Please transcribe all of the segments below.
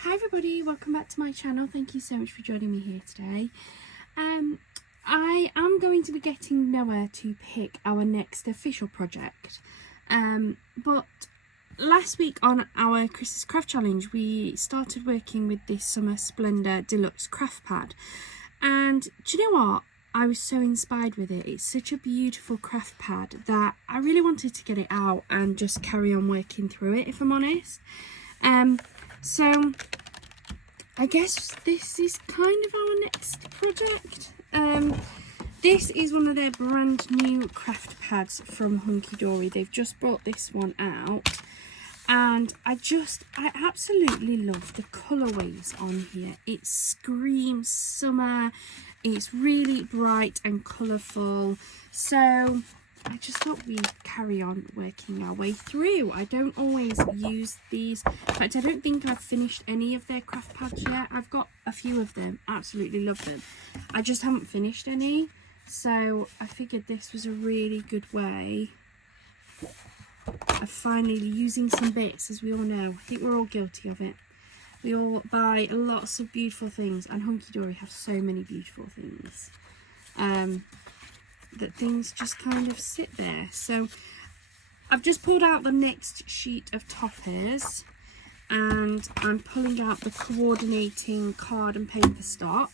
Hi everybody, welcome back to my channel. Thank you so much for joining me here today. I am going to be getting Noah to pick our next official project. But last week on our Christmas craft challenge we started working with this summer Splendour deluxe craft pad, and do you know what? I was so inspired with it. It's such a beautiful craft pad that I really wanted to get it out and just carry on working through it, if I'm honest. So I guess this is kind of our next project. This is one of their brand new craft pads from Hunkydory. They've just brought this one out, and I absolutely love the colourways on here. It screams summer. It's really bright and colourful. So I just thought we'd carry on working our way through. I don't always use these. In fact, I don't think I've finished any of their craft pads yet. I've got a few of them. Absolutely love them. I just haven't finished any. So I figured this was a really good way of finally using some bits, as we all know. I think we're all guilty of it. We all buy lots of beautiful things, and Hunkydory have so many beautiful things. That things just kind of sit there. So I've just pulled out the next sheet of toppers, and I'm pulling out the coordinating card and paper stock.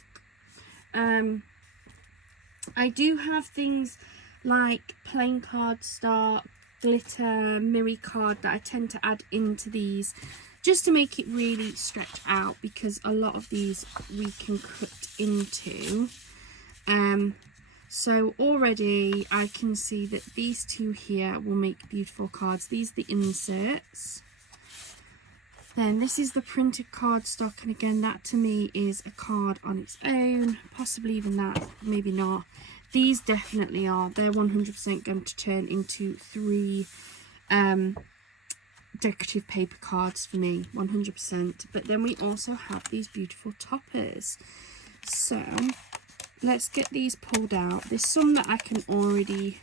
I do have things like plain cardstock, glitter, mirror card that I tend to add into these just to make it really stretch out, because a lot of these we can cut into. So already I can see that these two here will make beautiful cards. These are the inserts. Then this is the printed cardstock, and again that to me is a card on its own, possibly even that, maybe not. These definitely are. They're 100% going to turn into 3 decorative paper cards for me, 100%. But then we also have these beautiful toppers. So let's get these pulled out. There's some that I can already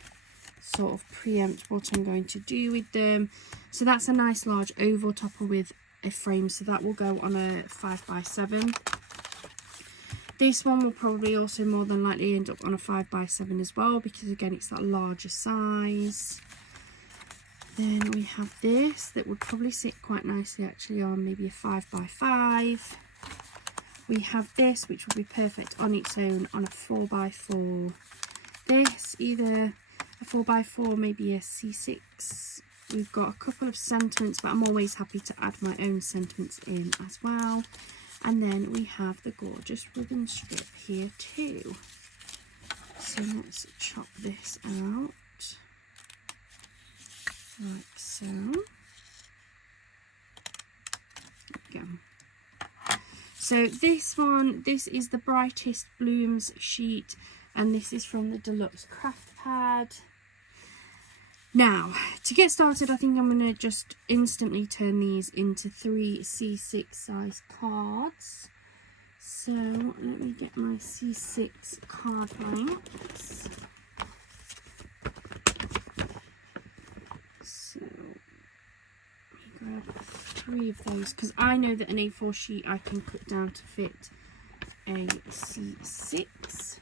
sort of preempt what I'm going to do with them. So that's a nice large oval topper with a frame, so that will go on a 5x7. This one will probably also more than likely end up on a 5x7 as well, because again it's that larger size. Then we have this that would probably sit quite nicely actually on maybe a 5x5. We have this, which will be perfect on its own on a 4x4. This, either a 4x4, maybe a C6. We've got a couple of sentiments, but I'm always happy to add my own sentiments in as well. And then we have the gorgeous ribbon strip here too. So let's chop this out like so. There we go. So this one, this is the Brightest Blooms sheet, and this is from the Deluxe Craft Pad. Now, to get started, I think I'm going to just instantly turn these into 3 C6 size cards. So let me get my C6 card blanks. So grab 3 of those, because I know that an A4 sheet I can cut down to fit a C6.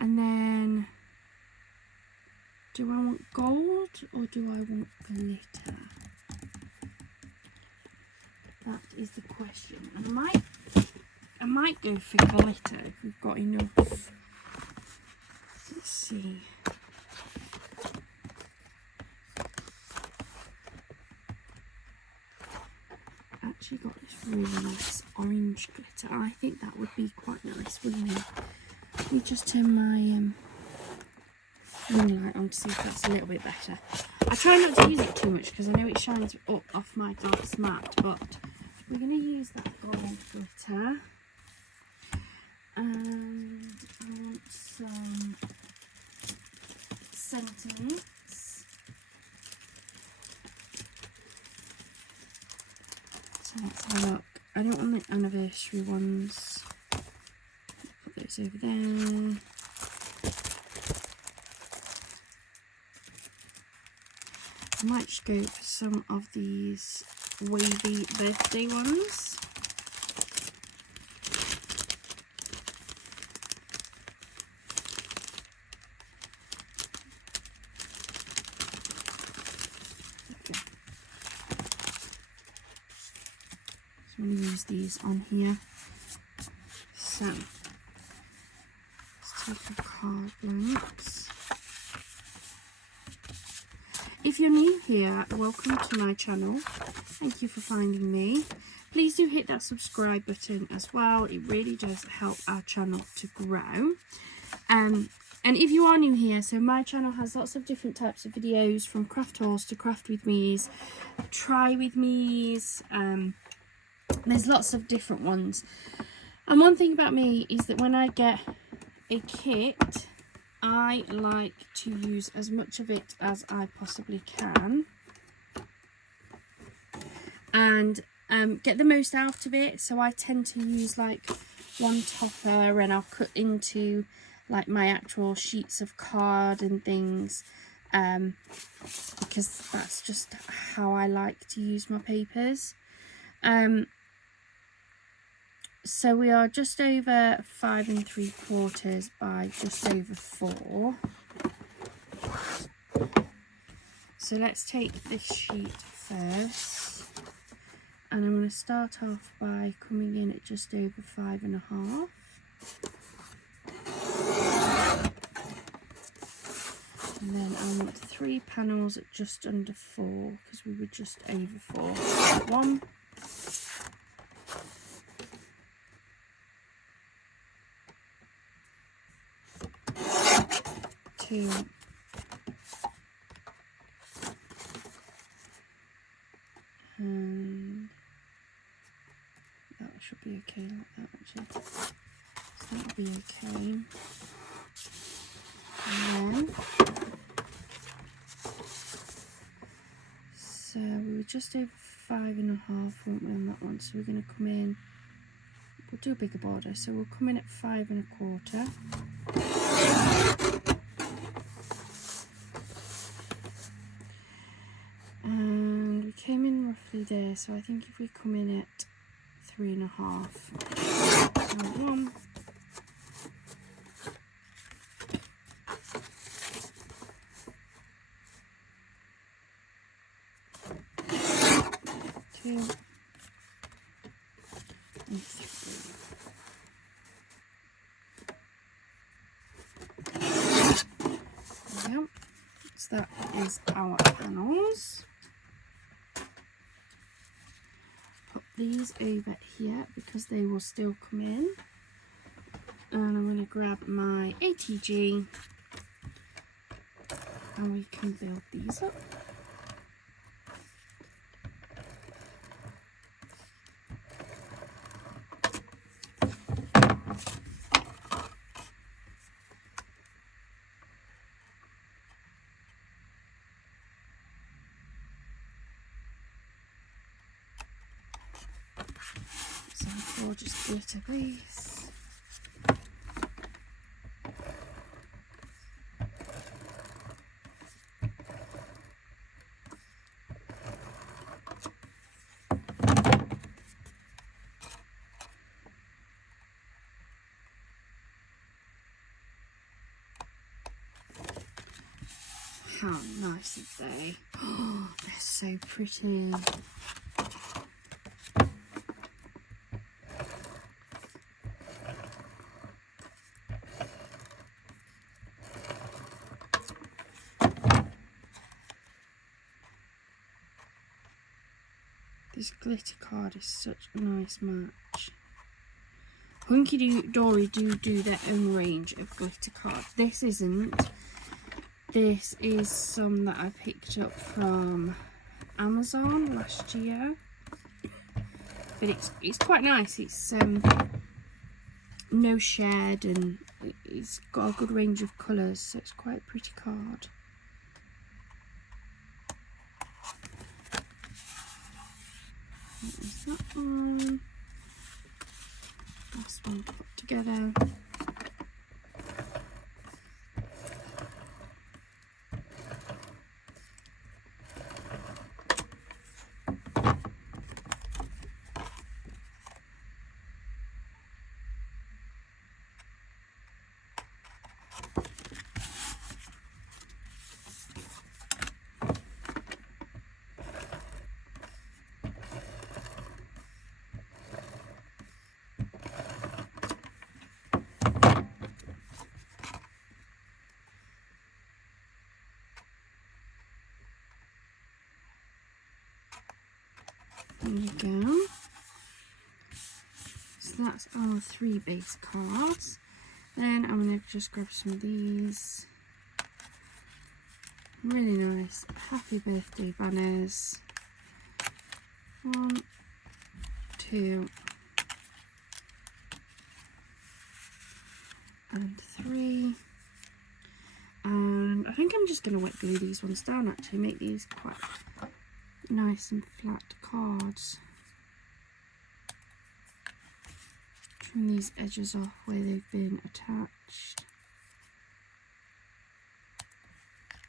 And then, do I want gold or do I want glitter? That is the question. I might go for glitter if we've got enough. Let's see. Actually got this really nice orange glitter. I think that would be quite nice, wouldn't it? Let me just turn my ring light on to see if that's a little bit better. I try not to use it too much because I know it shines up off my glass mat, but we're going to use that gold glitter. And I want some sentiments. So let's have a look. I don't want the anniversary ones. Put those over there. might just go for some of these wavy birthday ones. So I'm going to use these on here. So let's take our card blanks. If you're new here, welcome to my channel. Thank you for finding me. Please do hit that subscribe button as well. It really does help our channel to grow. And if you are new here, so my channel has lots of different types of videos, from craft hauls to craft with me's, try with me's. There's lots of different ones. And one thing about me is that when I get a kit, I like to use as much of it as I possibly can and get the most out of it. So I tend to use like one topper, and I'll cut into like my actual sheets of card and things, because that's just how I like to use my papers. So we are just over 5 3/4 by just over 4. So let's take this sheet first, and I'm going to start off by coming in at just over 5 1/2. And then I want 3 panels at just under 4, because we were just over 4. 1, 2, and that should be okay like that actually. So that'll be okay. And then, so we were just over 5 1/2, weren't we, on that one? So we're going to come in, we'll do a bigger border, so we'll come in at 5 1/4. And we came in roughly there, so I think if we come in at 3 1/2, so 1, 2, and 3. Yep, so that is our panels. Put these over here because they will still come in, and I'm going to grab my ATG and we can build these up. Some gorgeous glitter, please. How nice are they? Oh, they're so pretty. This glitter card is such a nice match. Hunkydory do their own range of glitter cards. This isn't. This is some that I picked up from Amazon last year. But it's quite nice. It's no shed, and it's got a good range of colours, so it's quite a pretty card. There's that one. Last one put together. There we go. So that's our 3 base cards. Then I'm going to just grab some of these. Really nice happy birthday banners. 1, 2, and 3. And I think I'm just going to wet glue these ones down, actually, make these quite nice and flat cards. Trim these edges off where they've been attached,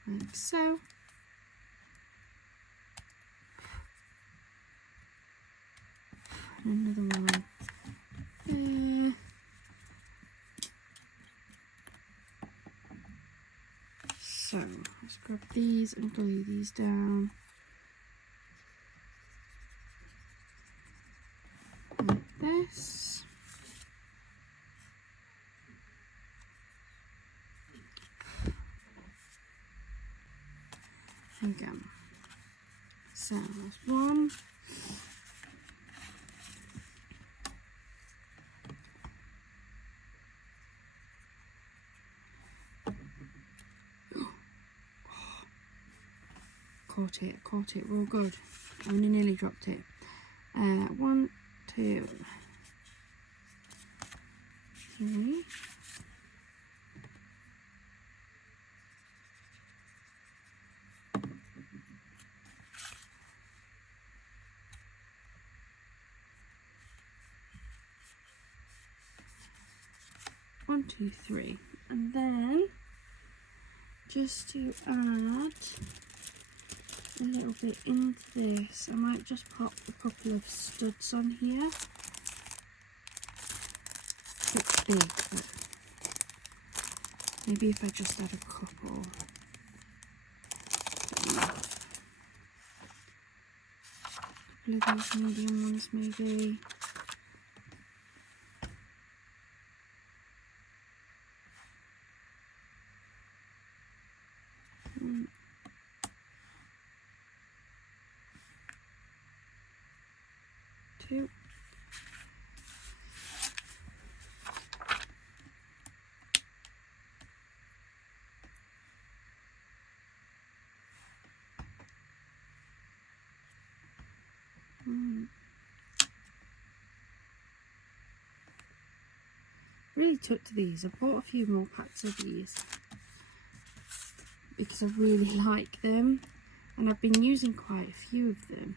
like so. And another one there. So let's grab these and glue these down like this. There we go. So there's 1. Caught it, we're all good. I only nearly dropped it. 1, 2, 3. One, 2, 3, and then just to add a little bit into this, I might just pop a couple of studs on here. It's big, but maybe if I just add a couple. A couple of these medium ones, maybe. Two. Really took to these. I bought a few more packs of these because I really like them, and I've been using quite a few of them.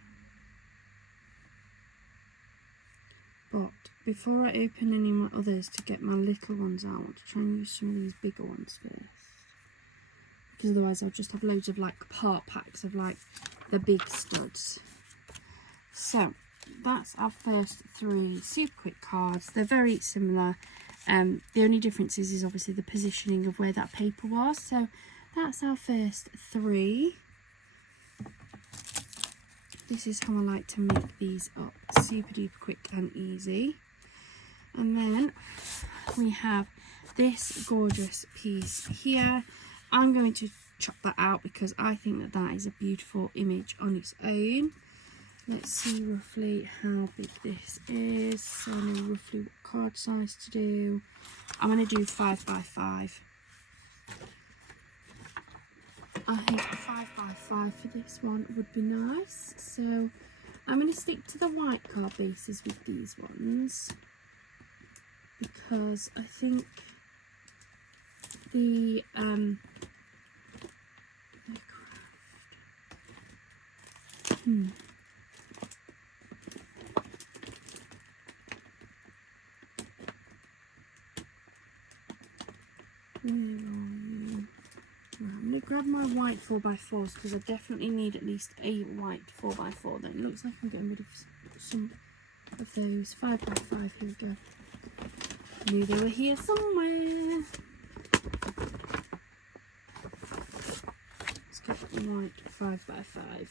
But before I open any of my others to get my little ones out, I want to try and use some of these bigger ones first, because otherwise I'll just have loads of like part packs of like the big studs. So that's our first 3 super quick cards. They're very similar. The only difference is obviously the positioning of where that paper was. So that's our first 3. This is how I like to make these up, super duper quick and easy. And then we have this gorgeous piece here. I'm going to chop that out because I think that that is a beautiful image on its own. Let's see roughly how big this is, so I know roughly what card size to do. I'm going to do 5 by 5. I think 5 by 5 for this one would be nice. So I'm going to stick to the white card bases with these ones, because I think the where are you? Right, I'm going to grab my white 4x4s because I definitely need at least a white 4x4. Then it looks like I'm getting rid of some of those. 5 by 5, here we go. Knew they were here somewhere. Let's get the white 5 by 5.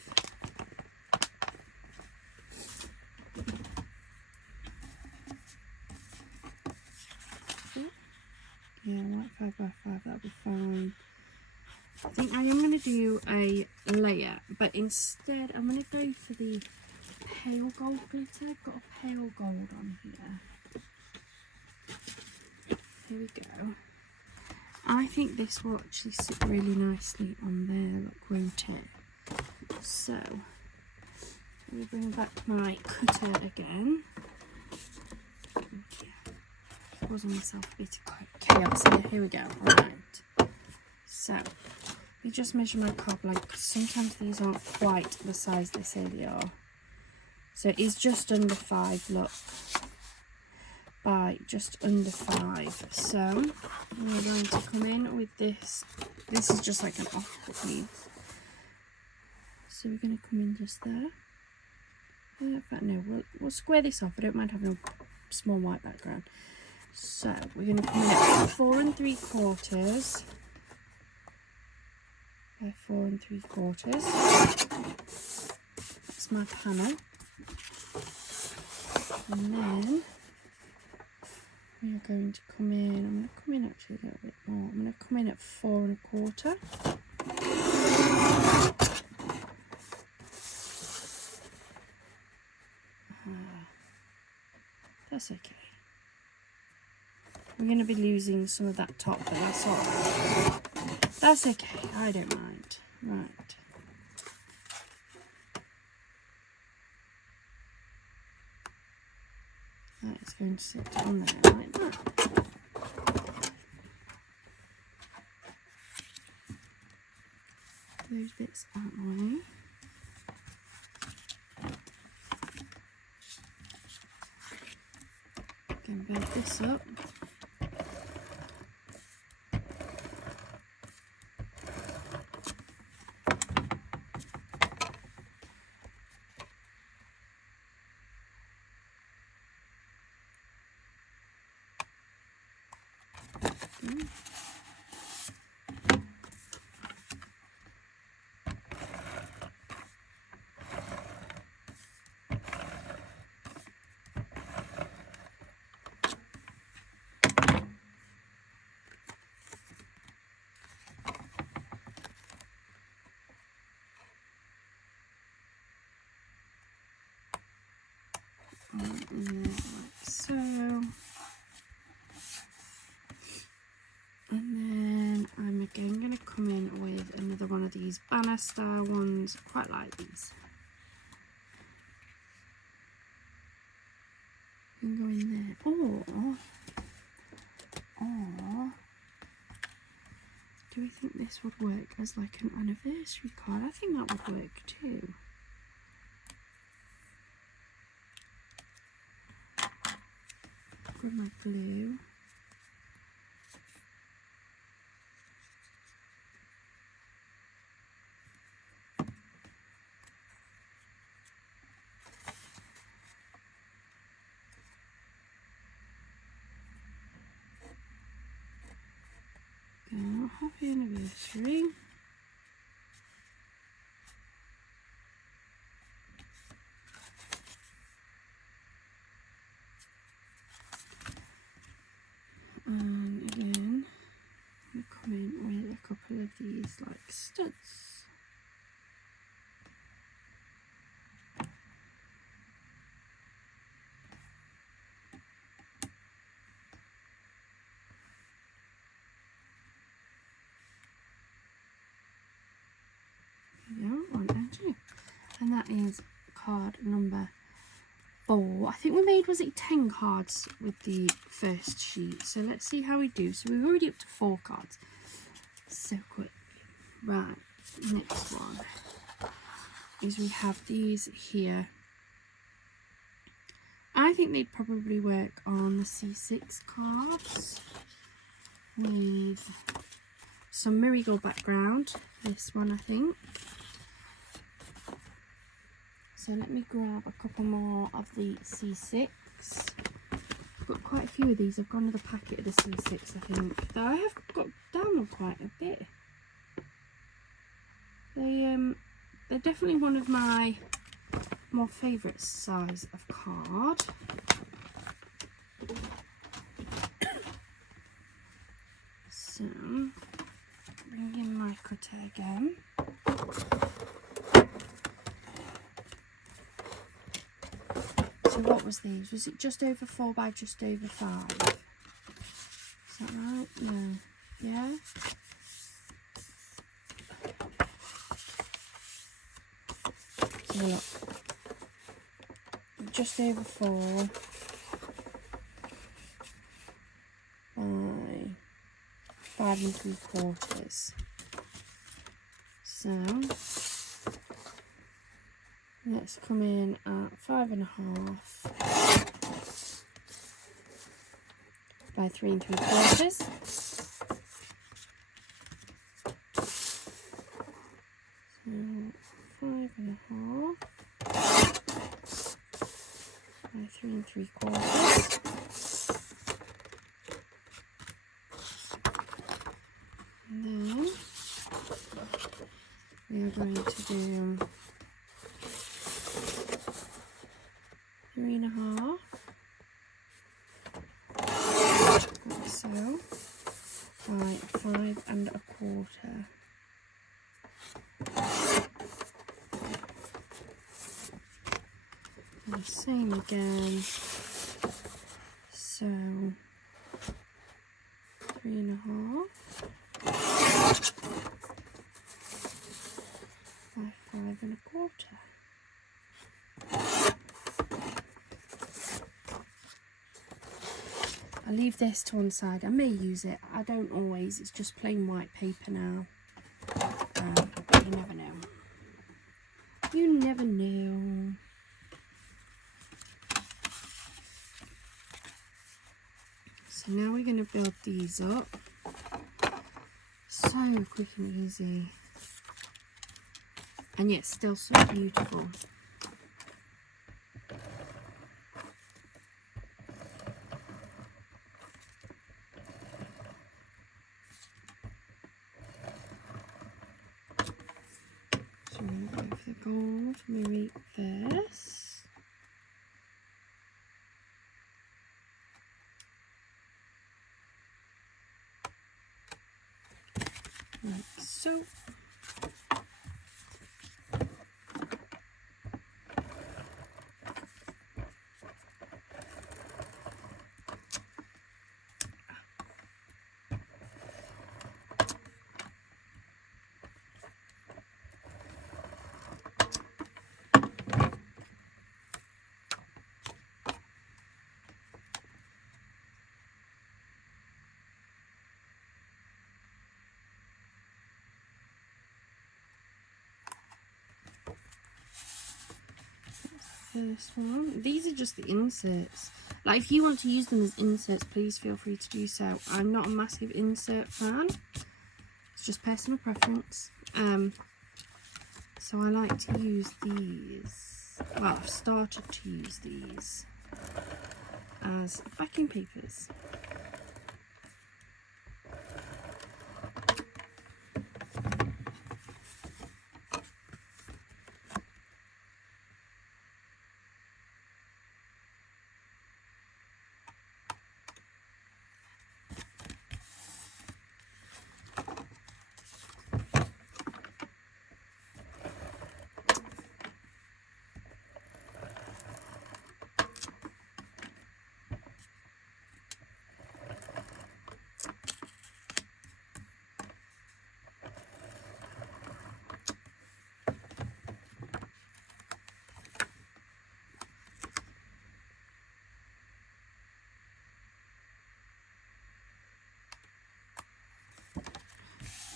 Yeah, white 5 by 5, that'll be fine. I think I am going to do a layer, but instead I'm going to go for the pale gold glitter. Got a pale gold on here. Here we go. I think this will actually sit really nicely on there. Look, won't it? So, let me bring back my cutter again. Causing myself a bit of chaos here. Here we go. Alright. So, you just measure my card blank because sometimes these aren't quite the size they say they are. So it is just under 5, look. By just under 5. So we're going to come in with this. This is just like an off-cut piece. So we're going to come in just there. But no, we'll square this off. I don't mind having a small white background. So we're going to come in at 4 3/4 by 4 3/4. That's my panel. And then we are going to come in, I'm going to come in actually a little bit more. I'm going to come in at 4 1/4. That's okay. We're going to be losing some of that top, but that's all right. That's okay, I don't mind. Right. That is going to sit on there like that. Those bits out of the way. Can build this up. Like so, and then I'm again going to come in with another one of these banner style ones. Quite like these. You can go in there, or do we think this would work as like an anniversary card? I think that would work too. Grab my glue. Go, happy anniversary. And again, I'm come in with a couple of these like studs. There we go, 1 and 2. And that is card number 4. I think we made, was it 10 cards with the first sheet? So let's see how we do. So we're already up to 4 cards. So quick. Right, next one is we have these here. I think they'd probably work on the C6 cards with some marigold background. This one, I think. So let me grab a couple more of the C6. I've got quite a few of these. I've got another packet of the C6, I think. Though I have got down on quite a bit. They're definitely one of my more favourite size of card. So, bring in my cutter again. So what was these? Was it just over 4 by just over 5? Is that right? No. Yeah? So look. Just over 4 by 5 3/4. So let's come in at 5 1/2 by 3 3/4. So 5 1/2 by 3 3/4. And then we are going to do 3 1/2, like so, by 5 1/4. And the same again, so 3 1/2 by 5 1/4. I leave this to one side. I may use it. I don't always. It's just plain white paper now. But you never know. You never know. So now we're going to build these up. So quick and easy. And yet still so beautiful. So I'm going to go for the gold, maybe this. Like so. First one. These are just the inserts. Like if you want to use them as inserts, please feel free to do so. I'm not a massive insert fan. It's just personal preference. So I like to use these. Well, I've started to use these as backing papers.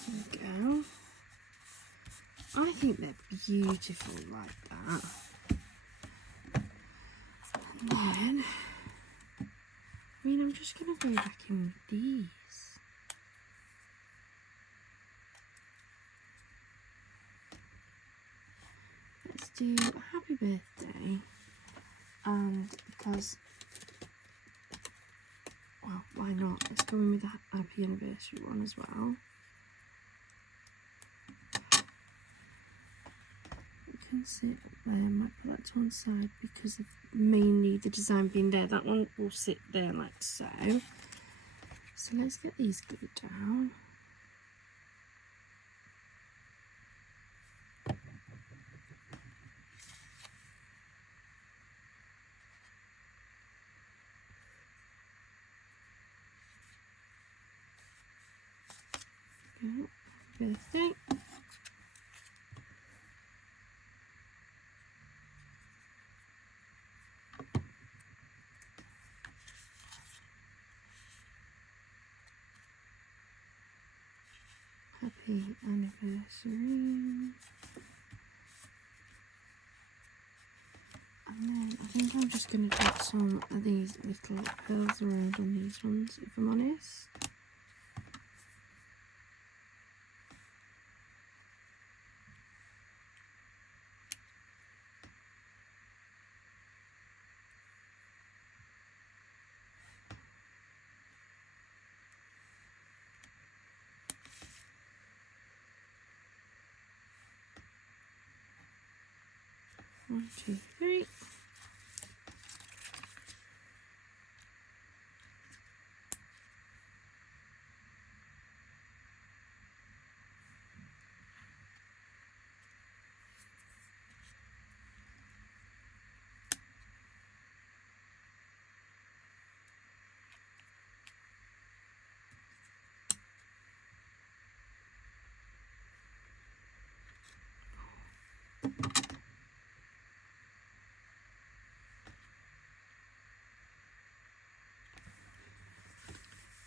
There we go. I think they're beautiful like that. And then, I'm just going to go back in with these. Let's do a happy birthday. And because, well, why not? Let's go in with the happy anniversary one as well. Can sit there. I might put that to one side because of mainly the design being there. That one will sit there like so. So let's get these glued down. go. Birthday. Happy anniversary. And then I think I'm just going to put some of these little pearls around on these ones, if I'm honest. One, two, three.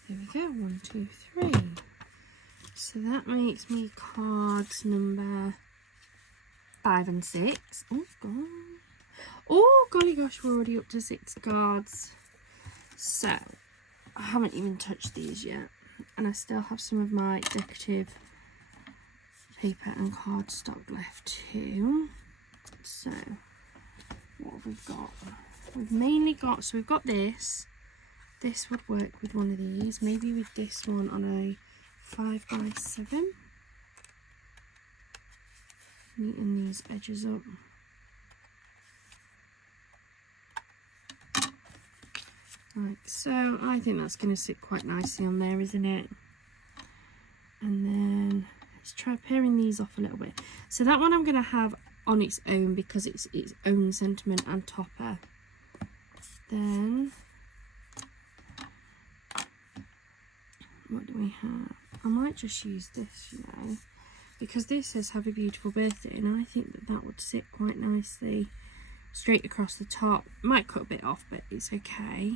There we go, 1, 2, 3. So that makes me cards number 5 and 6. Oh, God. Oh, golly gosh, we're already up to 6 cards. So, I haven't even touched these yet. And I still have some of my decorative paper and cardstock left too. So, what have we got? We've mainly got, so we've got this. This would work with one of these. Maybe with this one on a 5x7. Neaten these edges up. Like so. I think that's going to sit quite nicely on there, isn't it? And then let's try pairing these off a little bit. So that one I'm going to have on its own because it's its own sentiment and topper. Then what do we have? I might just use this, you know, because this says have a beautiful birthday, and I think that that would sit quite nicely straight across the top. Might cut a bit off, but it's okay.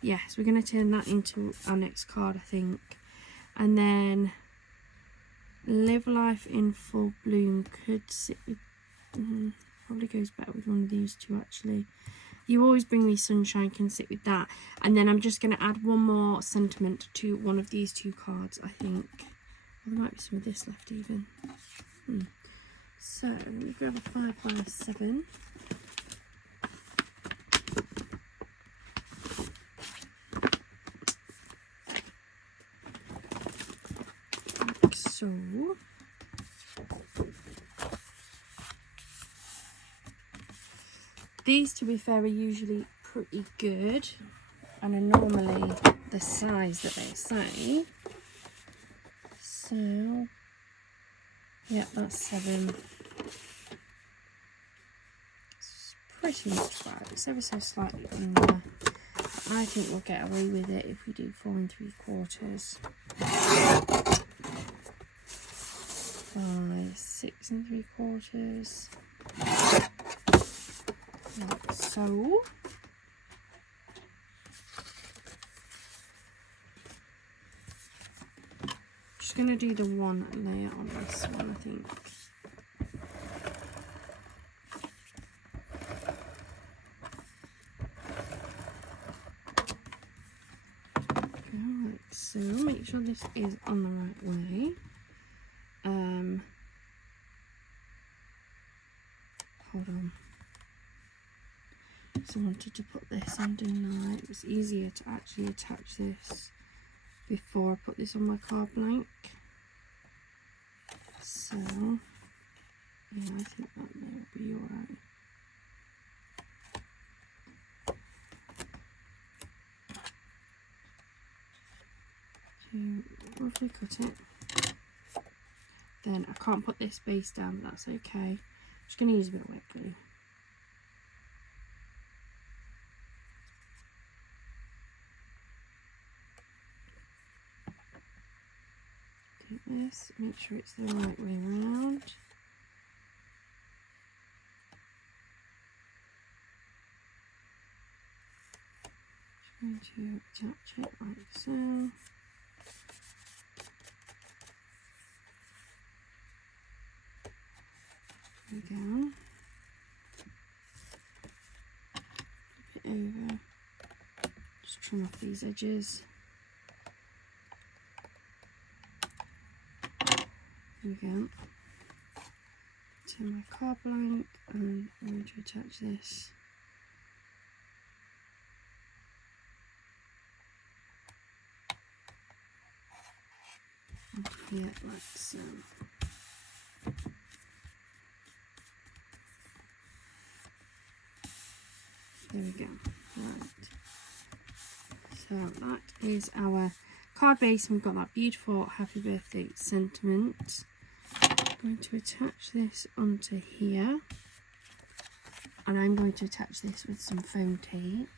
Yes, we're going to turn that into our next card, I think. And then Live Life in Full Bloom could sit with, probably goes better with one of these two actually. You Always Bring Me Sunshine can sit with that. And then I'm just going to add one more sentiment to one of these two cards, I think. Well, there might be some of this left even. So, we grab a 5x7. Like so. These, to be fair, are usually pretty good and are normally the size that they say. So, yeah, that's 7. It's pretty much right. It's ever so slightly under. I think we'll get away with it if we do 4 3/4. 5, 6 3/4. Like so. Just going to do the one layer on this one, I think. Go like so. Make sure this is on the right way. Hold on. So I wanted to put this on, didn't I? It was easier to actually attach this before I put this on my card blank. So, yeah, I think that there will be alright. To roughly cut it. Then I can't put this base down, but that's okay. I'm just going to use a bit of wet glue. Rotate this, make sure it's the right way around. Just going to attach it like so. There we go. Flip it over. Just trim off these edges. There we go. Turn my card blank and I'm going to attach this. Onto here like so. There we go. Right. So that is our card base, and we've got that beautiful happy birthday sentiment. I'm going to attach this onto here, and I'm going to attach this with some foam tape.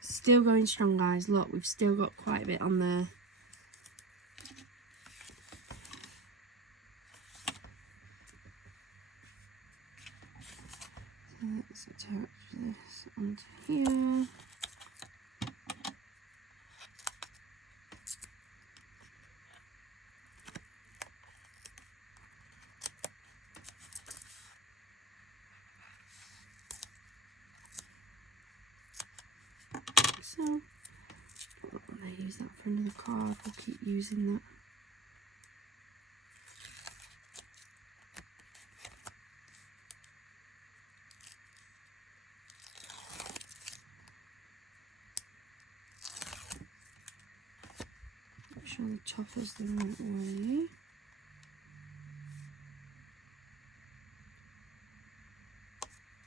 Still going strong, guys. Look, we've still got quite a bit on there. So let's attach this onto here. So, I'm going to use that for another card. We'll keep using that. Make sure the top is the right way.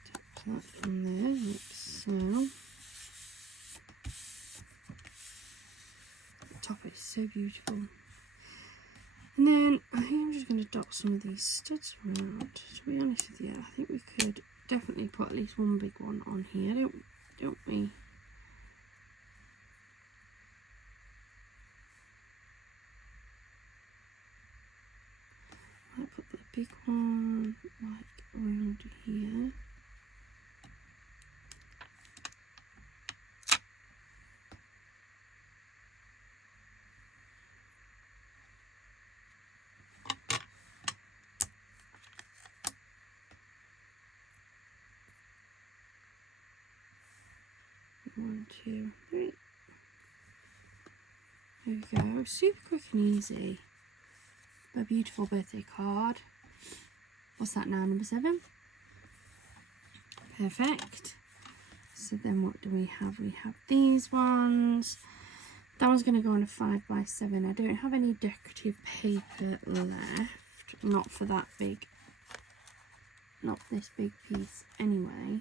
Tap that on there like so. Top is so beautiful. And then I think I'm just going to dot some of these studs around. To be honest with you, I think we could definitely put at least one big one on here, don't we? Might put the big one like around here. One, two, three. There we go. Super quick and easy. A beautiful birthday card. What's that now? Number 7. Perfect. So then what do we have? We have these ones. That one's going to go on a 5x7. I don't have any decorative paper left. Not for that big. Not this big piece anyway.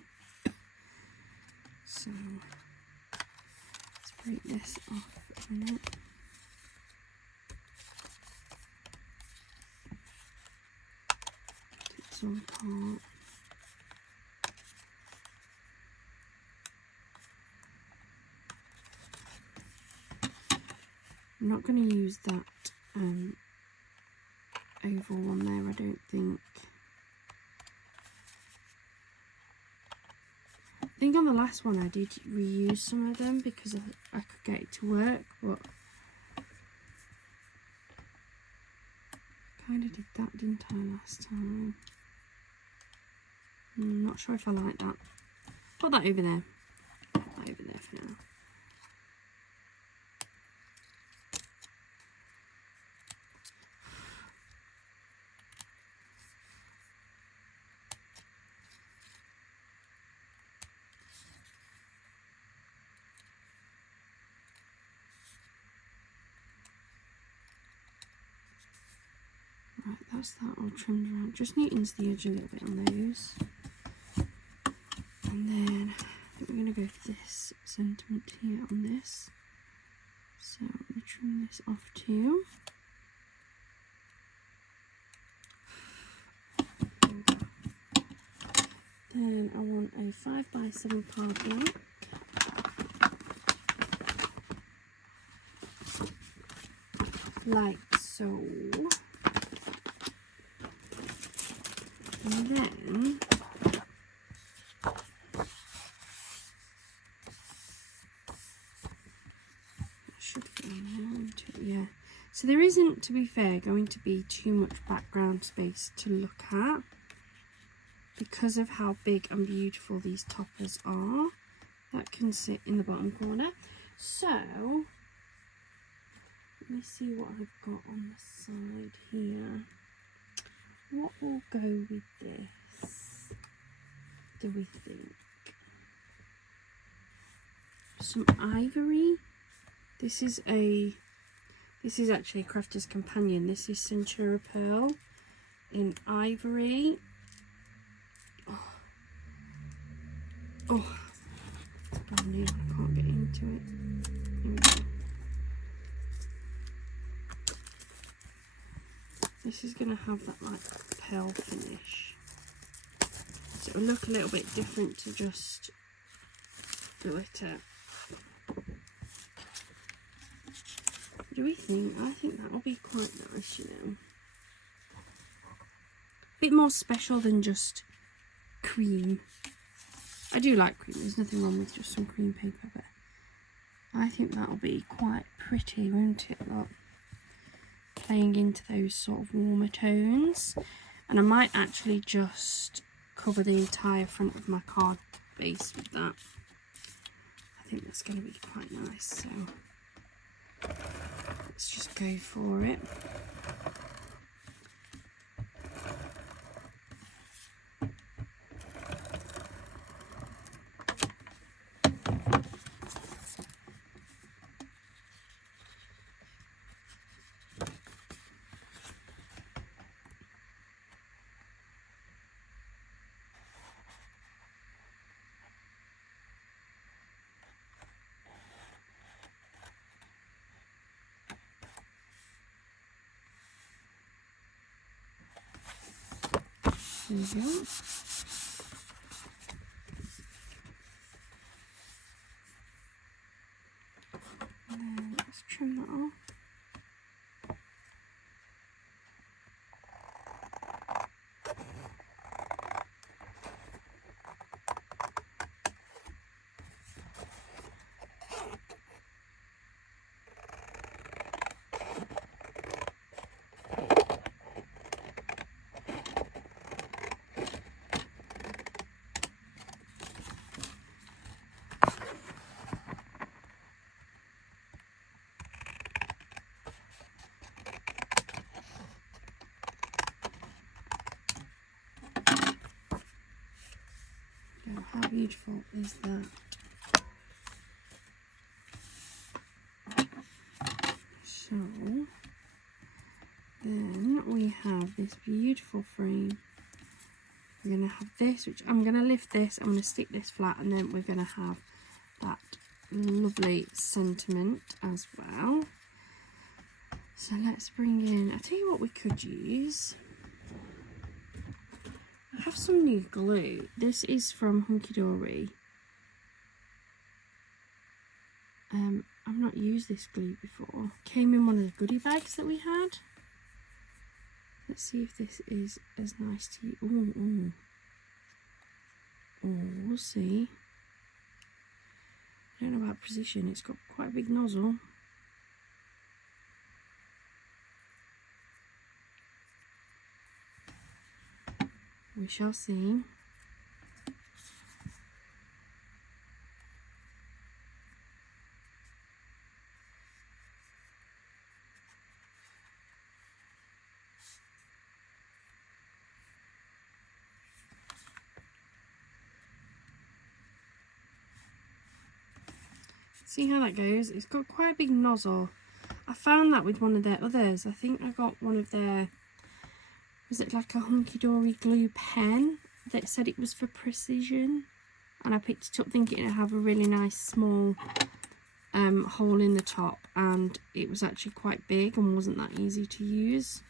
So let's break this off a minute. Take this all apart. I'm not going to use that oval one there, I don't think. I think on the last one I did reuse some of them because I could get it to work, but kind of did that, didn't I, last time? I'm not sure if I like that. Put that over there. Put that over there for now. Right, that's that all trimmed around. Just neatens the edge a little bit on those. And then I think we're going to go for this sentiment here on this. So I'm going to trim this off too. Then I want a 5x7 card block. Like so. And then should go into it, yeah. So there isn't, to be fair, going to be too much background space to look at because of how big and beautiful these toppers are. That can sit in the bottom corner. So let me see what I've got on the side here. What will go with this, do we think? Some ivory. This is actually a Crafter's Companion. This is Centura Pearl in ivory. Oh, it's brand new. I can't get into it. Here we go. This is going to have that like pearl finish. So it will look a little bit different to just glitter. What do we think? I think that will be quite nice, you know. A bit more special than just cream. I do like cream, there's nothing wrong with just some cream paper, but I think that'll be quite pretty, won't it? Look, playing into those sort of warmer tones. And I might actually just cover the entire front of my card base with that. I think that's going to be quite nice, so let's just go for it. There we go. And then let's trim that off. How beautiful is that? So then we have this beautiful frame. We're going to have this, which I'm going to lift this, I'm going to stick this flat, and then we're going to have that lovely sentiment as well. So let's bring in, I'll tell you what we could use. I have some new glue. This is from Hunkydory. I've not used this glue before. Came in one of the goodie bags that we had. Let's see if this is as nice to you. Oh, we'll see. I don't know about precision. It's got quite a big nozzle. We shall see. See how that goes? It's got quite a big nozzle. I found that with one of their others. I think I got one of their, was it like a Hunkydory glue pen that said it was for precision, and I picked it up thinking it'd have a really nice small hole in the top, and it was actually quite big and wasn't that easy to use.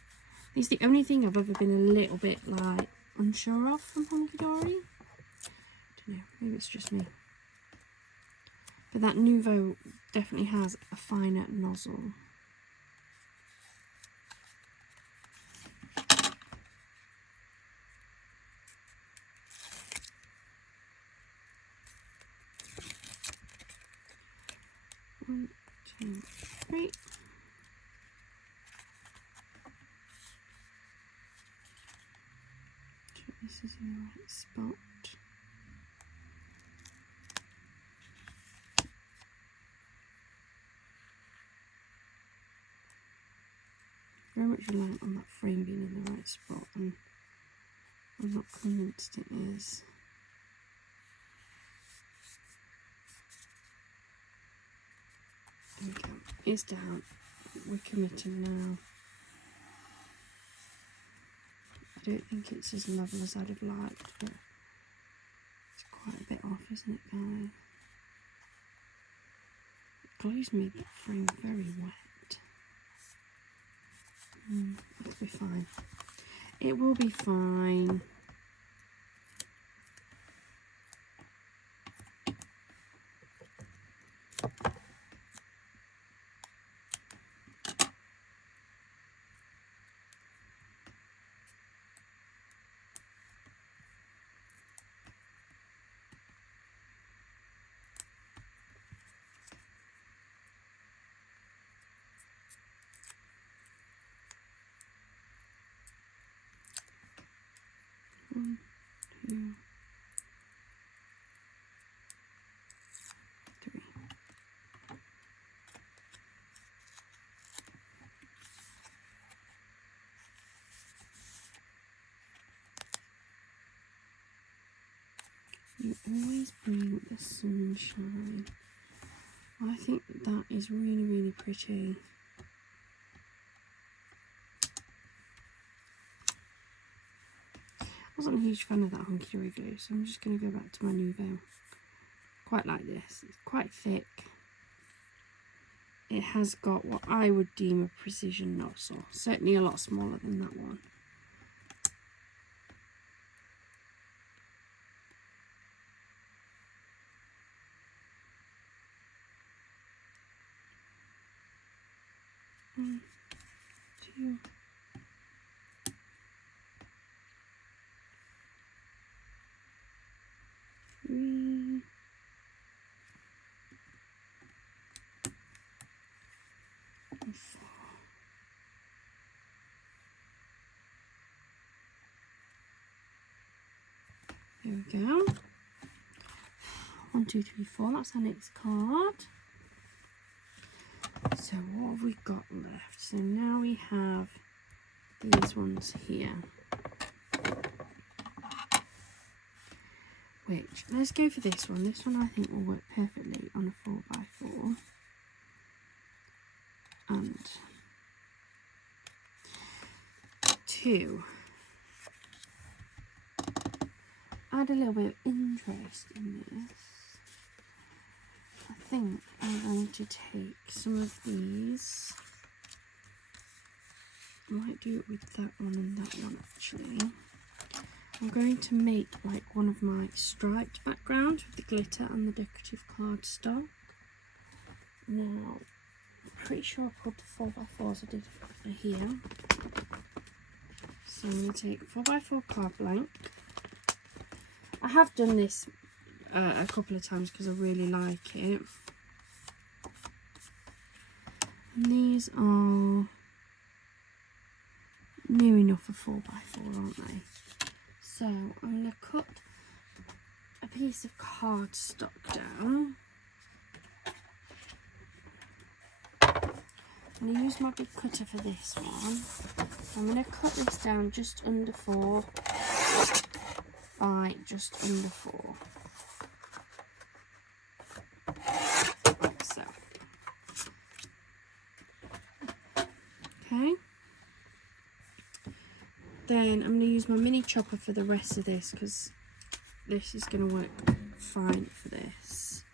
It's the only thing I've ever been a little bit like unsure of from Hunkydory. No, maybe it's just me. But that Nouveau definitely has a finer nozzle. One, two, three. Check this is in the right spot. Very much reliant on that frame being in the right spot, and I'm not convinced it is. There we go. It's down. We're committing now. I don't think it's as level as I'd have liked, but it's quite a bit off, isn't it, guys? Glue's made that frame very wet. It'll be fine. It will be fine. One, two, three. You always bring the sunshine. I think that is really, really pretty. I wasn't a huge fan of that Hunkydory glue, so I'm just going to go back to my Nouveau. Quite like this. It's quite thick. It has got what I would deem a precision nozzle. Certainly a lot smaller than that one. One, two. Three, and four. There we go. 1, 2, 3, 4. That's our next card. So what have we got left? So now we have these ones here. Which, let's go for this one. This one I think will work perfectly on a 4x4. And 2. Add a little bit of interest in this. I think I'm going to take some of these. I might do it with that one and that one actually. I'm going to make like one of my striped backgrounds with the glitter and the decorative cardstock. Now, I'm pretty sure I pulled the 4x4s I did here. So I'm going to take 4x4 card blank. I have done this a couple of times because I really like it. And these are near enough a 4x4, aren't they? So I'm going to cut a piece of cardstock down. I'm going to use my big cutter for this one. I'm going to cut this down just under 4 by just under 4. Like so. Okay. Then I'm going to use my mini chopper for the rest of this because this is going to work fine for this.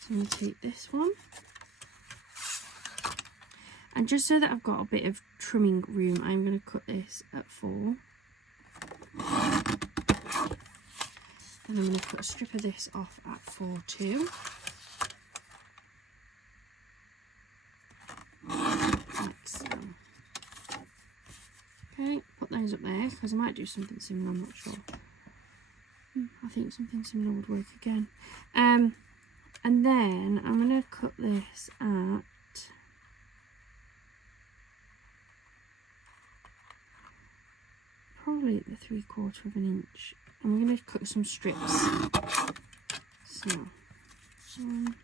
So I'm going to take this one. And just so that I've got a bit of trimming room, I'm going to cut this at 4. And I'm going to cut a strip of this off at 4-2. Like so. Okay, put those up there because I might do something similar, I'm not sure. I think something similar would work again. And then I'm going to cut this at probably at the 3/4 of an inch. And we're going to cut some strips. So, 1,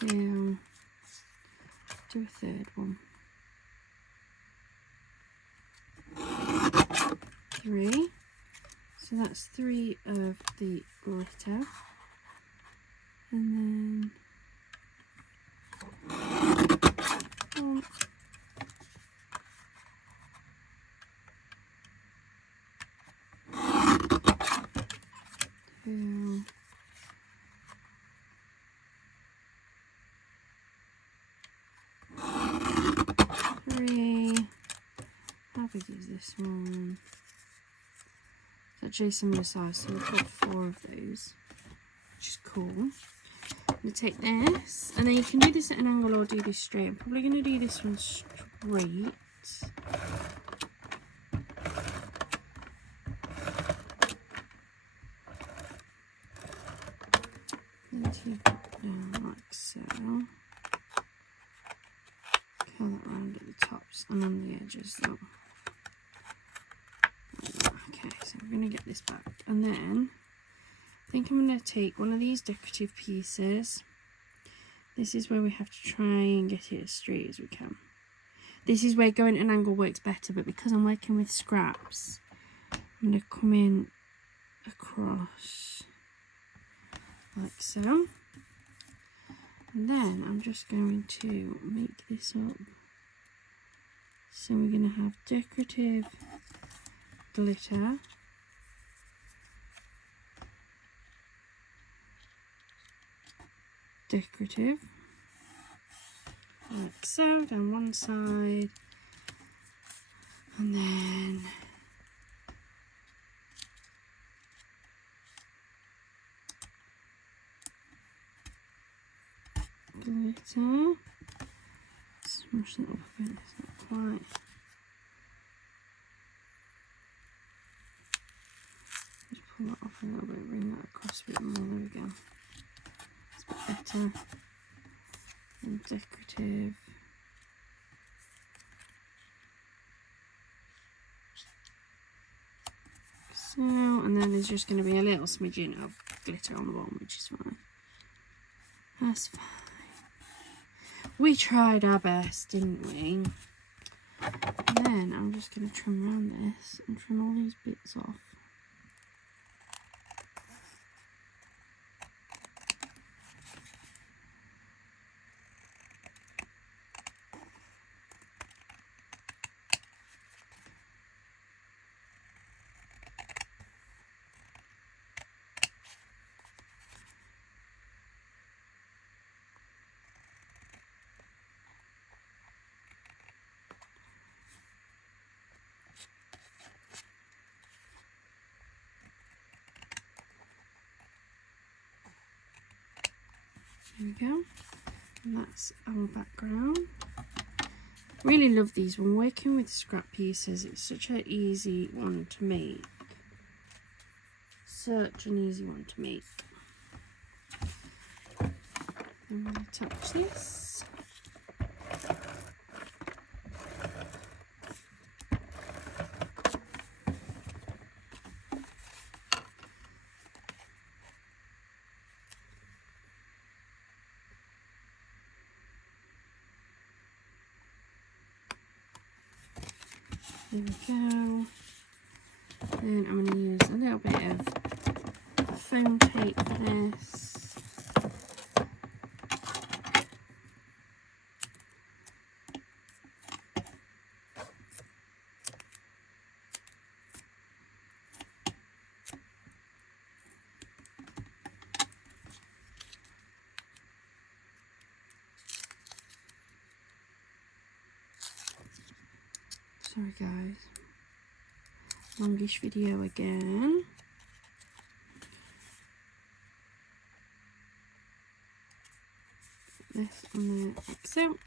2, do a third one, 3. So that's 3 of the glitter, and then 1, 2, 3. How big is this one? It's actually similar size, so we'll put 4 of those, which is cool. I'm going to take this, and then you can do this at an angle or do this straight. I'm probably going to do this one straight. And take it down like so. Curl that around at the tops and on the edges though. Okay, so we're going to get this back, and then I think I'm going to take one of these decorative pieces. This is where we have to try and get it as straight as we can. This is where going at an angle works better, but because I'm working with scraps, I'm going to come in across like so. And then I'm just going to make this up. So we're going to have decorative glitter, decorative, like so, down one side, and then glitter, smush that up a bit, it's not quite. Just pull that off a little bit, bring that across a bit more, there we go. It's a bit better. And decorative. So, and then there's just going to be a little smidgen of glitter on the bottom, which is fine. That's fine. We tried our best, didn't we? And then I'm just going to trim around this and trim all these bits off. There we go, and that's our background. Really love these when working with scrap pieces. It's such an easy one to make. Such an easy one to make. I'm going to attach this. There we go. Then I'm going to use a little bit of foam tape for this. Sorry guys, longish video again. This on there like so.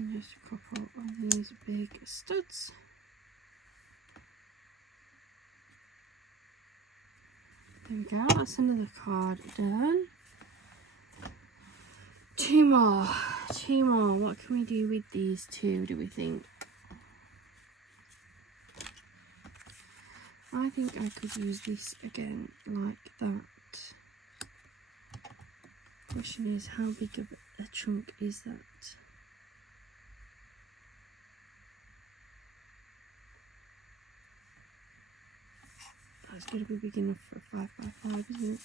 And just a couple of these big studs. There we go, that's another card done. Two more. What can we do with these two, do we think? I think I could use this again like that. Question is, how big of a chunk is that? That's going to be big enough for a 5x5, isn't it?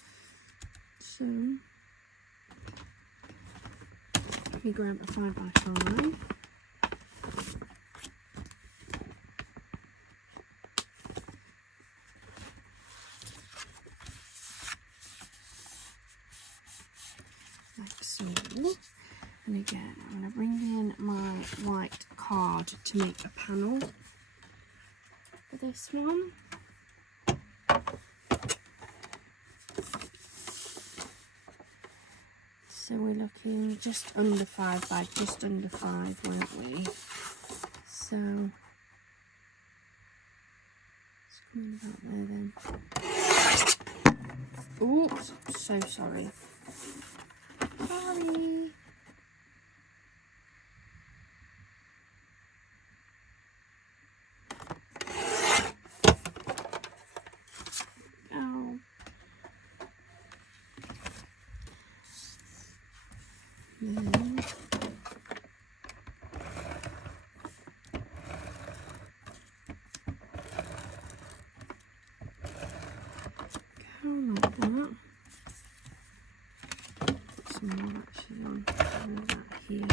So, let me grab a 5x5. Like so. And again, I'm going to bring in my white card to make a panel for this one. So we're looking just under 5 by just under 5, weren't we? So it's coming about there then. Oops, so sorry. Sorry. Oh. Then go like that. Put some more actually on that here.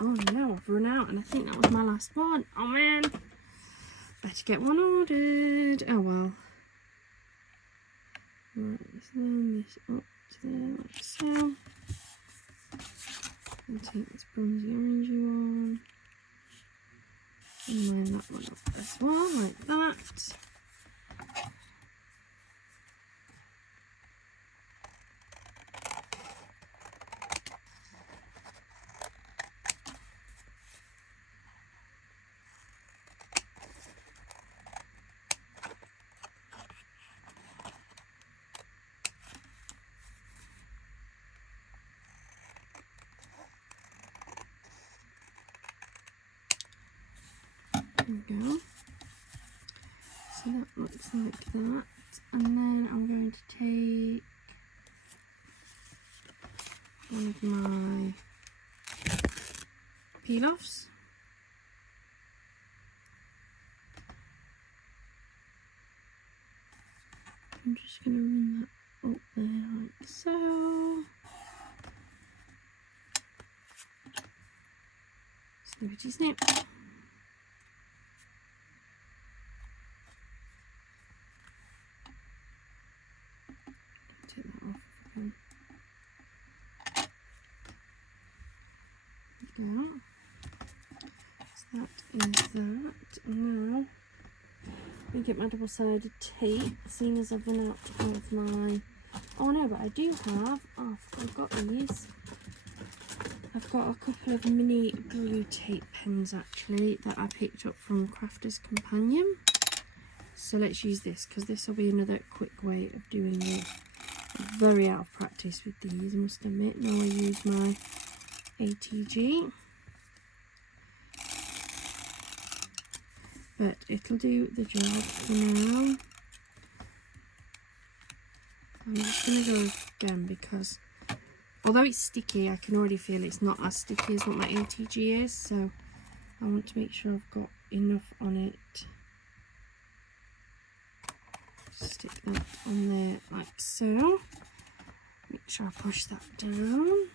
Oh no, I've run out and I think that was my last one. Oh man, better get one ordered. Oh well. Right, let's line this up to there like so. And take this bronzy orangey one and line that one up as well, like that. There we go. So that looks like that. And then I'm going to take one of my peel-offs. I'm just going to run that up there like so. Snippety snip. Take that off again. There we go. So that is that. Now, let me get my double-sided tape, seeing as I've run out of my... Oh no, but I do have... Oh, I've got these. I've got a couple of mini glue tape pens actually that I picked up from Crafter's Companion. So let's use this because this will be another quick way of doing it. I'm very out of practice with these, I must admit. Now I use my ATG. But it'll do the job for now. I'm just going to go again because although it's sticky, I can already feel it's not as sticky as what my ATG is. So I want to make sure I've got enough on it. Stick that on there like so. Make sure I push that down.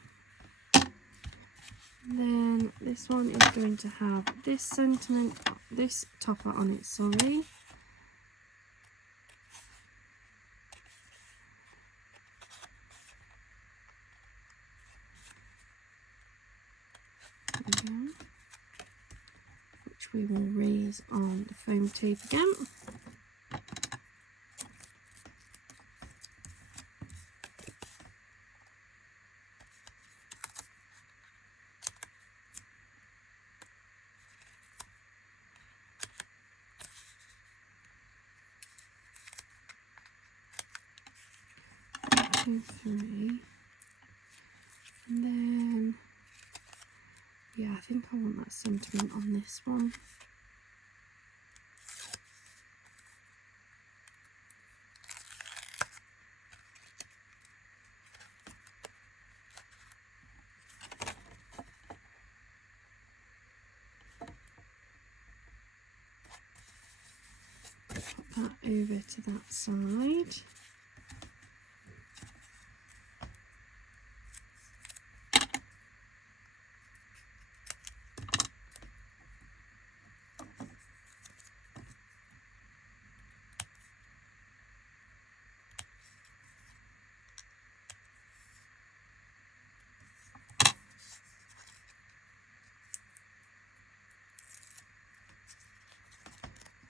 And then this one is going to have this sentiment, this topper on it, sorry. Again, which we will raise on the foam tape again. Two, three, and then yeah, I think I want that sentiment on this one. Put that over to that side.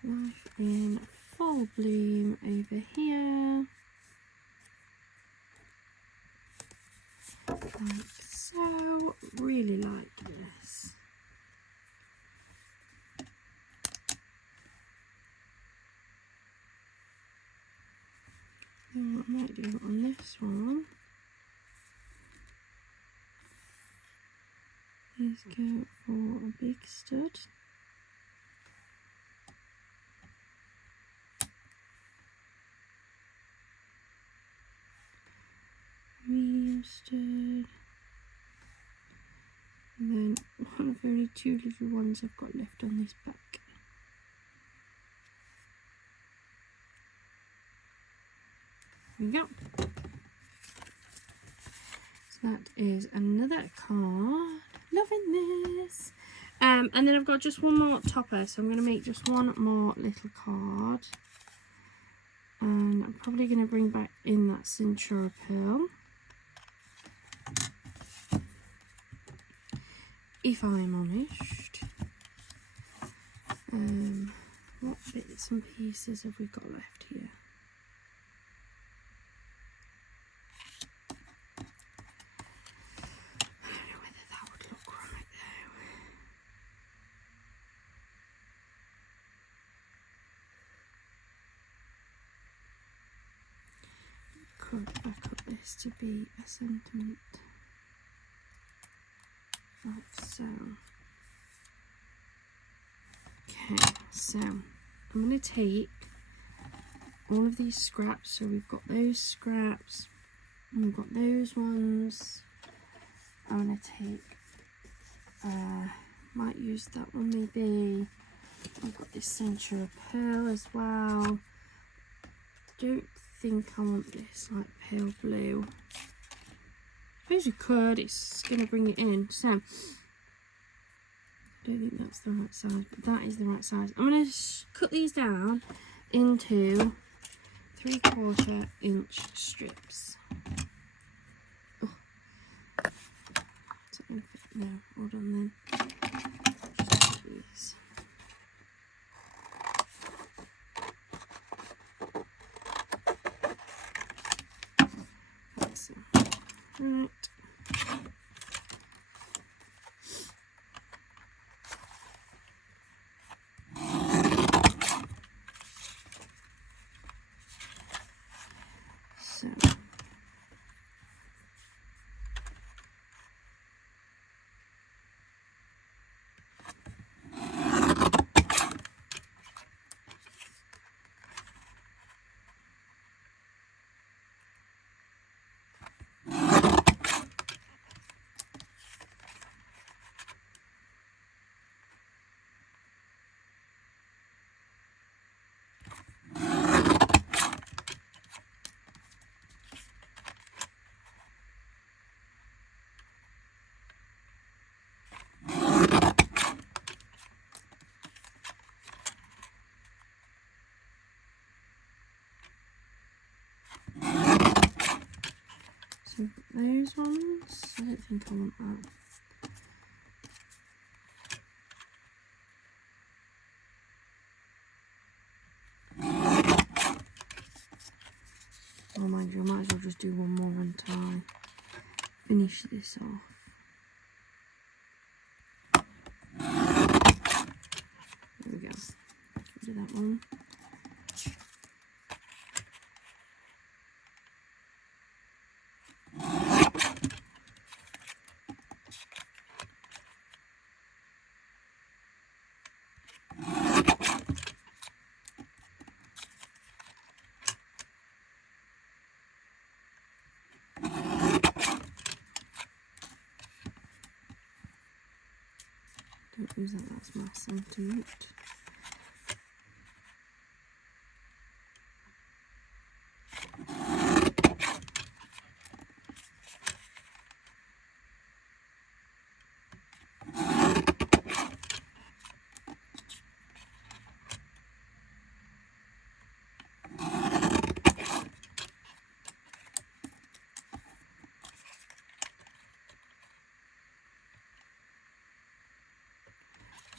Life in full bloom over here, like so. Really like this. Then what I might do on this one is go for a big stud. Medium stud, and then one of the only two little ones I've got left on this back. There we go. So that is another card. Loving this. And then I've got just one more topper, so I'm going to make just one more little card. And I'm probably going to bring back in that Centura pearl, if I'm honest. What bits and pieces have we got left here? I don't know whether that would look right though. Could back up this to be a sentiment. Like so. Okay, so I'm going to take all of these scraps. So we've got those scraps, and we've got those ones. I'm going to take, might use that one maybe. I've got this Centura pearl as well. Don't think I want this like pale blue. I suppose you could, it's going to bring it in. So, I don't think that's the right size, but that is the right size. I'm going to cut these down into 3/4 inch strips. Oh. Is that going to fit? No, hold on then. Just these. That's it. Right. So think I want that. Oh, mind you, I might as well just do one more until I finish this off. There we go. Get rid of that one. Don't use that, that's my sentiment.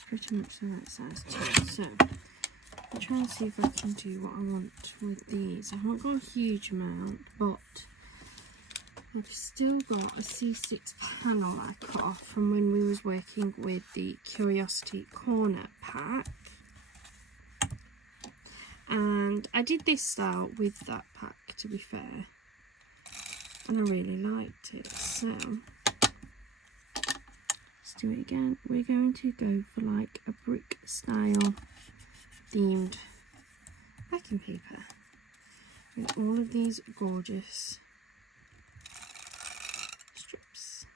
Pretty much the right size too. So I'll try and see if I can do what I want with these. I haven't got a huge amount, but I've still got a C6 panel I cut off from when we was working with the Curiosity Corner pack. And I did this style with that pack, to be fair, and I really liked it. So let's do it again. We're going to go for like a brick style themed packing paper with all of these gorgeous strips.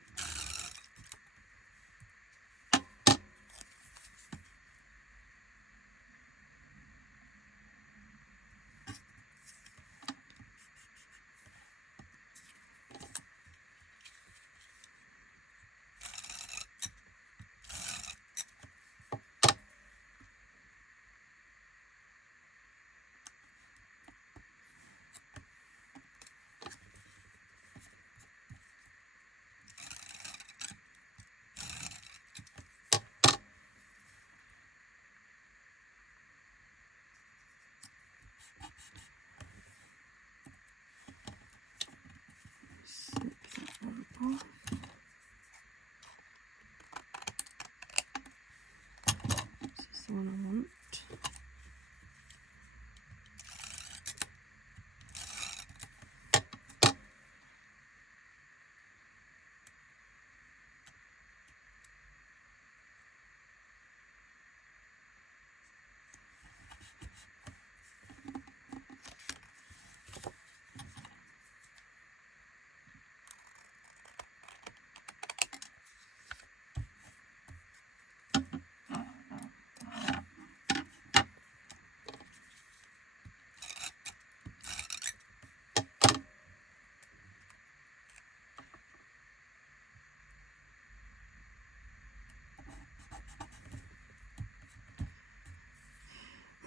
Snip that one off. This is the one I want.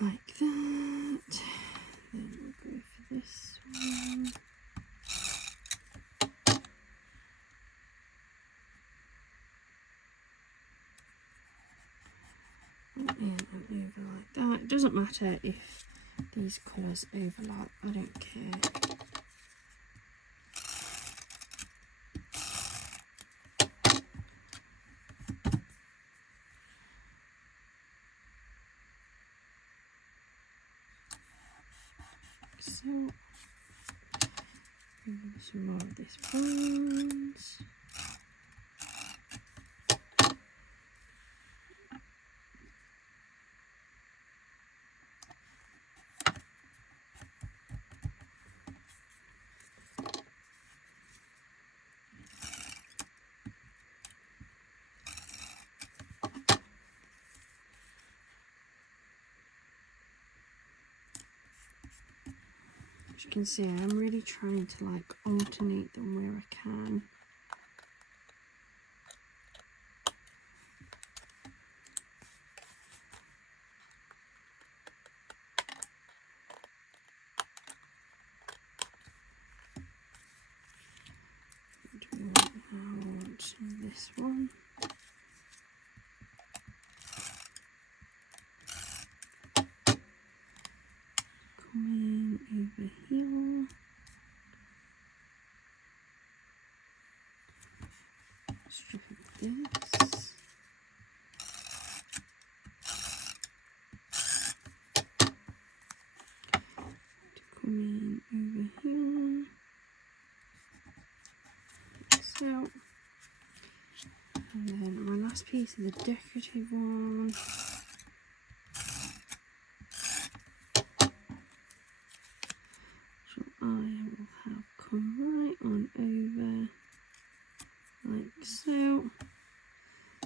Like that. Then we'll go for this one. And over like that. It doesn't matter if these colours overlap, I don't care. So, some more of this bronze. As you can see, I'm really trying to like alternate them where I can. Do I want this one. Coming over here. Strip of this. Coming over here. So, and then my last piece of the decorative one. So I will have come right on over like so,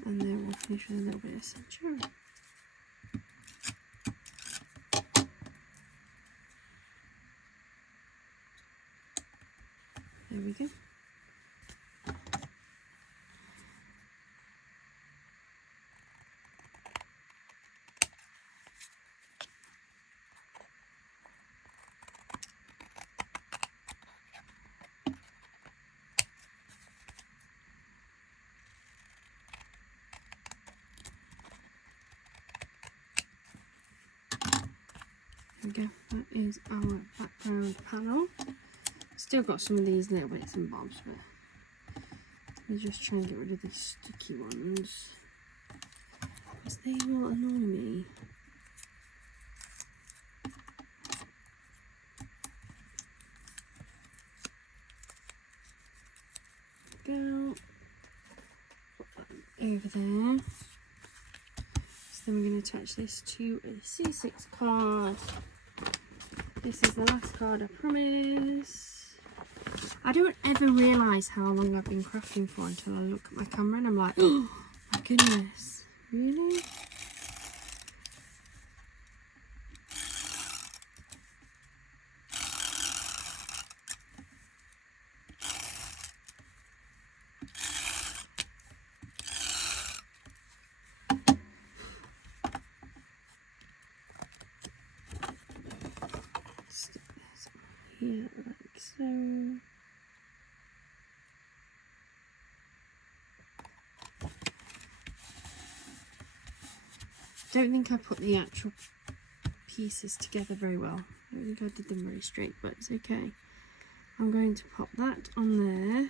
and then we'll finish with a little bit of century. There we go. There we go, that is our background panel. Still got some of these little bits and bobs, but let me just try and get rid of these sticky ones, because they will annoy me. Go over there. So then we're going to attach this to a C6 card. This is the last card, I promise. I don't ever realise how long I've been crafting for until I look at my camera and I'm like, oh my goodness, really? Stick this on here like so. I don't think I put the actual pieces together very well. I don't think I did them very straight, but it's okay. I'm going to pop that on there,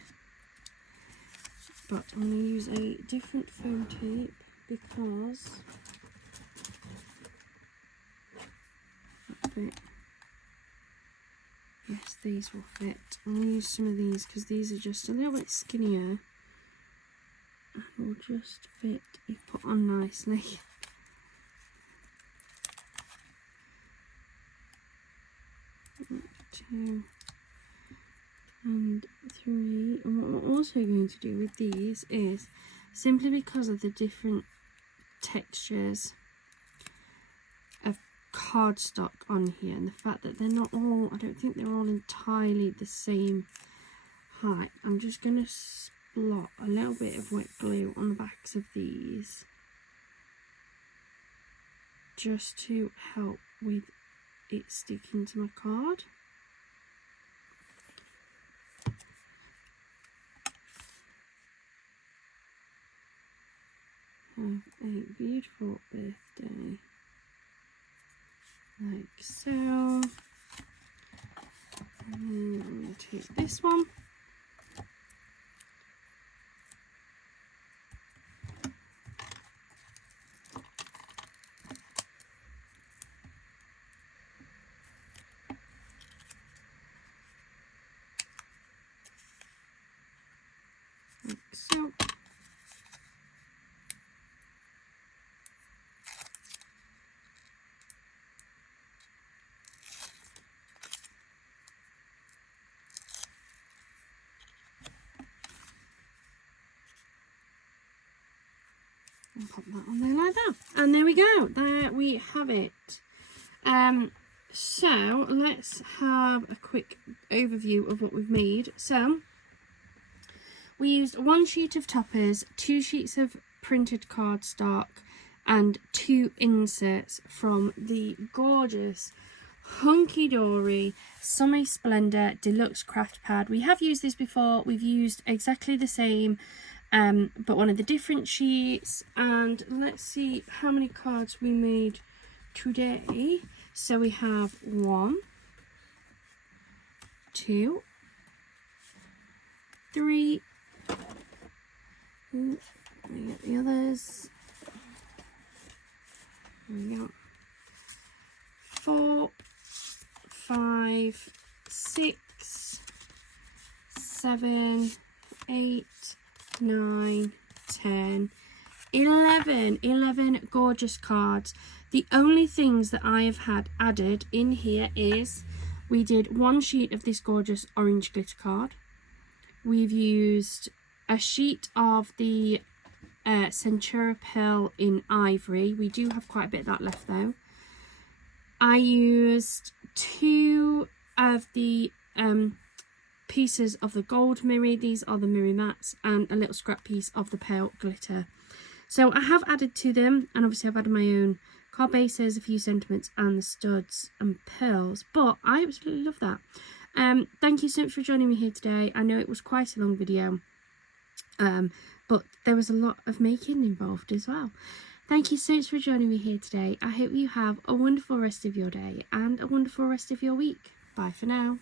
but I'm going to use a different foam tape because that bit, yes, these will fit. I'm going to use some of these because these are just a little bit skinnier and will just fit if put on nicely. 2 and 3. And what we're also going to do with these is, simply because of the different textures of cardstock on here and the fact that they're not all, I don't think they're all entirely the same height, I'm just going to splot a little bit of wet glue on the backs of these just to help with it sticking to my card. Have a beautiful birthday, like so. And then I'm going to take this one. Like so. And pop that on there like that, and there we go, there we have it. So let's have a quick overview of what we've made. So we used 1 sheet of toppers, 2 sheets of printed cardstock and 2 inserts from the gorgeous Hunkydory Summer Splendour Deluxe Craft Pad. We have used this before, we've used exactly the same but one of the different sheets. And let's see how many cards we made today. So we have 1, 2, 3. Ooh, let me get the others. There we go. 4, 5, 6, 7, 8, 9, 10, 11 gorgeous cards. The only things that I have had added in here is we did 1 sheet of this gorgeous orange glitter card. We've used a sheet of the Centura Pearl in ivory. We do have quite a bit of that left though. I used 2 of the pieces of the gold mirror. These are the mirror mats, and a little scrap piece of the pearl glitter. So I have added to them, and obviously I've added my own card bases, a few sentiments, and the studs and pearls. But I absolutely love that. Thank you so much for joining me here today. I know it was quite a long video, but there was a lot of making involved as well. Thank you so much for joining me here today. I hope you have a wonderful rest of your day and a wonderful rest of your week. Bye for now.